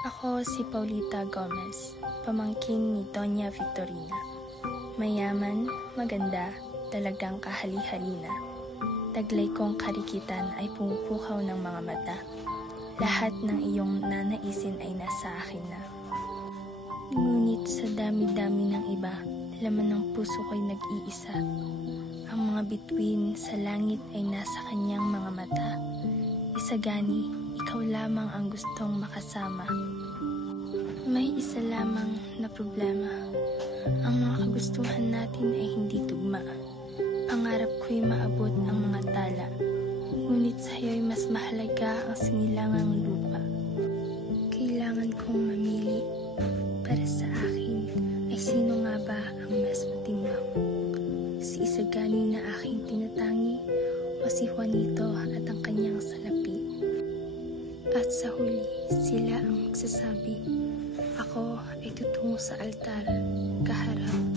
Ako si Paulita Gomez, pamangkin ni Doña Victorina. Mayaman, maganda, talagang kahali-halina. Taglay kong karikitan ay pumupukaw ng mga mata. Lahat ng iyong nanaisin ay nasa akin na. Ngunit sa dami-dami ng iba, laman ng puso ko'y nag-iisa. Ang mga bituin sa langit ay nasa kanyang mga mata. Isagani, ikaw lamang ang gustong makasama. May isa lamang na problema. Ang mga kagustuhan natin ay hindi tugma. Pangarap ko'y maabot ang mga tala. Ngunit sa'yo'y mas mahalaga ang singilangang lupa. Kailangan kong mamili. Para sa akin ay sino nga ba ang mas matimbang? Si Isagani na aking tinatangi o si Juanito at ang kanyang salapi? At sa huli, sila ang magsasabi. Ako ay tutungo sa altar, kaharap